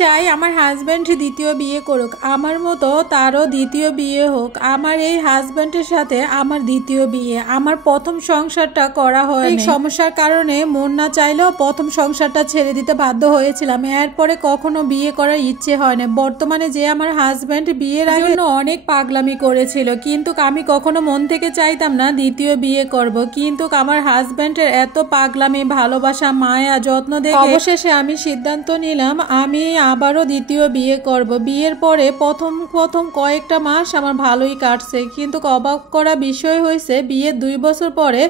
চাই আমার হাজব্যান্ড দ্বিতীয় বিয়ে করুক, আমার মতো তারও দ্বিতীয় বিয়ে হোক। আমার এই হাজব্যান্ডের সাথে আমার দ্বিতীয় বিয়ে। আমার প্রথম সংসারটা করা হয় সমস্যার কারণে মন না চাইলেও প্রথম সংসারটা ছেড়ে দিতে বাধ্য হয়েছিলাম। এরপরে কখনো বিয়ে করার ইচ্ছে হয় না। বর্তমানে যে আমার হাজব্যান্ড বিয়ের আগে অনেক পাগলামি করেছিল, কিন্তু আমি কখনো মন থেকে চাইতাম না দ্বিতীয় বিয়ে করব। কিন্তু আমার হাজব্যান্ডের এত পাগলামি, ভালোবাসা, মায়া, যত্ন দেখে অবশেষে আমি সিদ্ধান্ত নিলাম আমি আবারও দ্বিতীয় বিয়ে করব। বিয়ের পরে প্রথম কয়েকটা মাস আমার ভালোই কাটছে, কিন্তু অবাক করা বিষয় হয়েছে বিয়ের 2 বছর পরে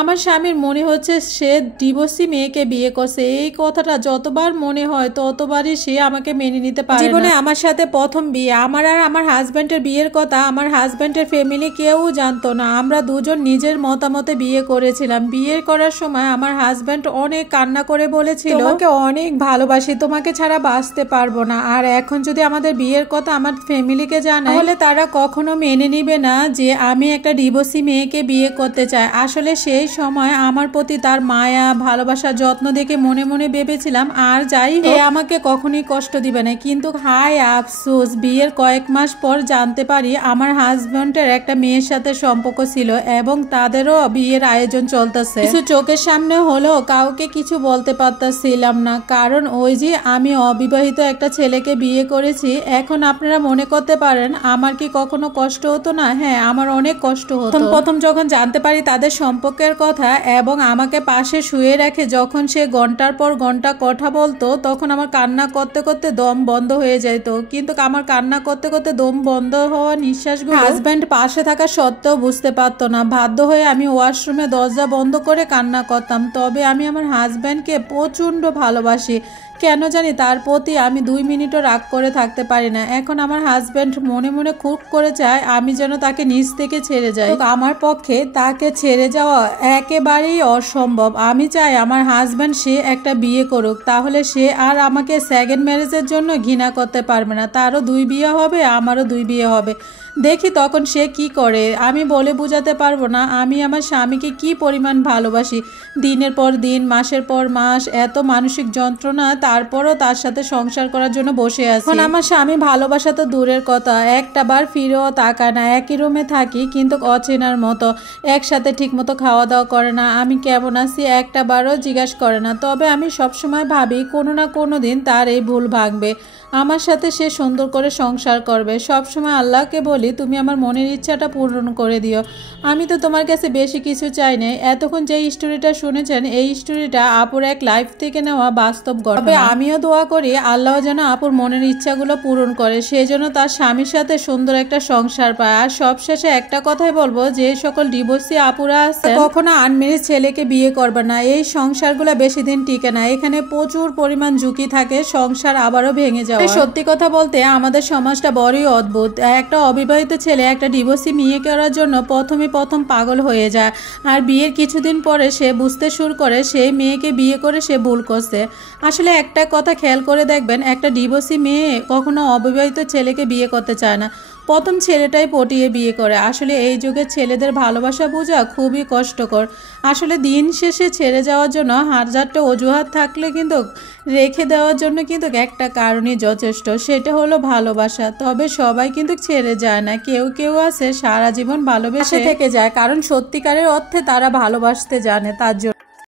আমার স্বামীর মনে হচ্ছে সে ডিভোর্সি মেয়েকে বিয়ে করছে। এই কথাটা যতবার মনে হয় ততবারই সে আমাকে মেনে নিতে পারে না। জীবনে আমার সাথে প্রথম বিয়ে। আমার আর আমার হাজব্যান্ডের বিয়ের কথা আমার হাজব্যান্ডের ফ্যামিলি কেউ জানতো না। আমরা দুজন নিজের মতামতে বিয়ে করেছিলাম। বিয়ে করার সময় আমার হাজব্যান্ড অনেক কান্না করে বলেছিল, তোমাকে অনেক ভালোবাসি, তোমাকে ছাড়া বাঁচতে পারবো না। আর এখন যদি আমাদের বিয়ের কথা আমার ফ্যামিলিকে জানাই তাহলে তারা কখনো মেনে নিবে না যে আমি একটা ডিভোর্সি মেয়েকে বিয়ে করতে চাই। আসলে এই সময় আমার প্রতি তার মায়া, ভালোবাসা, যত্ন দেখে মনে মনে ভেবেছিলাম আর যাই হোক আমাকে কখনোই কষ্ট দিবে না। কিন্তু হায় আফসোস, বিয়ের কয়েক মাস পর জানতে পারি আমার হাজব্যান্ডের একটা মেয়ের সাথে সম্পর্ক ছিল এবং তাদেরও বিয়ের আয়োজন চলতেছে। কিছু চোখের সামনে হলেও কাউকে কিছু বলতে পারতাছিলাম না, কারণ ওই যে আমি অবিবাহিত একটা ছেলেকে বিয়ে করেছি। এখন আপনারা মনে করতে পারেন আমার কি কখনো কষ্ট হতো না? হ্যাঁ, আমার অনেক কষ্ট হতো। প্রথম যখন জানতে পারি তাদের সম্পর্কে কথা এবং আমাকে পাশে শুয়ে রেখে যখন সে ঘন্টার পর ঘন্টা কথা বলতো তখন আমার কান্না করতে করতে দম বন্ধ হয়ে যেত। কিন্তু আমার কান্না করতে করতে দম বন্ধ হওয়া নিঃশ্বাসগুলো হাজব্যান্ড পাশে থাকা সত্ত্বেও বুঝতে পারতো না। বাধ্য হয়ে আমি ওয়াশরুমে দরজা বন্ধ করে কান্না করতাম। তবে আমি আমার হাজব্যান্ডকে প্রচণ্ড ভালোবাসি, কেন জানি তার প্রতি আমি 2 মিনিটও রাগ করে থাকতে পারি না। এখন আমার হাজব্যান্ড মনে মনে খুব করে চায় আমি যেন তাকে নিজ থেকে ছেড়ে যাই। আমার পক্ষে তাকে ছেড়ে যাওয়া একেবারেই অসম্ভব। আমি চাই আমার হাজব্যান্ড সে একটা বিয়ে করুক, তাহলে সে আর আমাকে সেকেন্ড ম্যারেজের জন্য ঘৃণা করতে পারবে না। তারও 2 বিয়ে হবে, আমারও 2 বিয়ে হবে। দেখি তখন সে কি করে। আমি বলে বোঝাতে পারবো না আমি আমার স্বামীকে কি পরিমাণ ভালোবাসি। দিনের পর দিন, মাসের পর মাস এত মানসিক যন্ত্রণা, তারপরও তার সাথে সংসার করার জন্য বসে আছি। এখন আমার স্বামী ভালোবাসা তো দূরের কথা, একটা বার ফিরেও তাকায় না। একই রুমে থাকি কিন্তু অচেনার মতো, একসাথে ঠিক মতো খাওয়া দাওয়া করে না, আমি কেমন আছি একটা বারও জিজ্ঞাসা করে না। তবে আমি সবসময় ভাবি কোনো না কোনো দিন তার এই ভুল ভাঙবে, আমার সাথে সে সুন্দর করে সংসার করবে। সবসময় আল্লাহকে বলি তুমি আমার মনের ইচ্ছাটা পূরণ করে দিও। আমি তো তোমার কাছে বেশি কিছু চাই না। এতক্ষণ যে স্টোরিটা শুনেছেন এই স্টোরিটা আপুর এক লাইফ থেকে নেওয়া বাস্তব ঘটনা। তবে আমিও দোয়া করি আল্লাহ যেন আপুর মনের ইচ্ছাগুলো পূরণ করে, সেই জন্য তার স্বামীর সাথে সুন্দর একটা সংসার পায়। আর সবশেষে একটা কথাই বলবো, যে সকল ডিভোর্সি আপুরা আছে কখনো আনমেরিড ছেলেকে বিয়ে করবে না। এই সংসারগুলো বেশি দিন টিকে না, এখানে প্রচুর পরিমাণ ঝুঁকি থাকে, সংসার আবারও ভেঙে যাওয়া। সত্যি কথা বলতে আমাদের সমাজটা বড়ই অদ্ভুত। একটা অবিবাহিত ছেলে একটা ডিভোর্সি মেয়ে করার জন্য প্রথম পাগল হয়ে যায়, আর বিয়ের কিছুদিন পরে সে বুঝতে শুরু করে সেই মেয়েকে বিয়ে করে সে ভুল করছে। আসলে একটা কথা খেয়াল করে দেখবেন, একটা ডিভোর্সি মেয়ে কখনো অবিবাহিত ছেলেকে বিয়ে করতে চায় না, প্রথম ছেলেটাই পটিয়ে বিয়ে করে। আসলে এই যুগের ছেলেদের ভালোবাসা বোঝা খুবই কষ্টকর। আসলে দিন শেষে ছেড়ে যাওয়ার জন্য হাজারটা অজুহাত থাকলে কিন্তু রেখে দেওয়ার জন্য কিন্তু একটা কারণই যথেষ্ট, সেটা হলো ভালোবাসা। তবে সবাই কিন্তু ছেড়ে যায় না, কেউ কেউ আছে সারা জীবন ভালোবেসে থেকে যায়, কারণ সত্যিকারের অর্থে তারা ভালোবাসতে জানে, তার জন্য।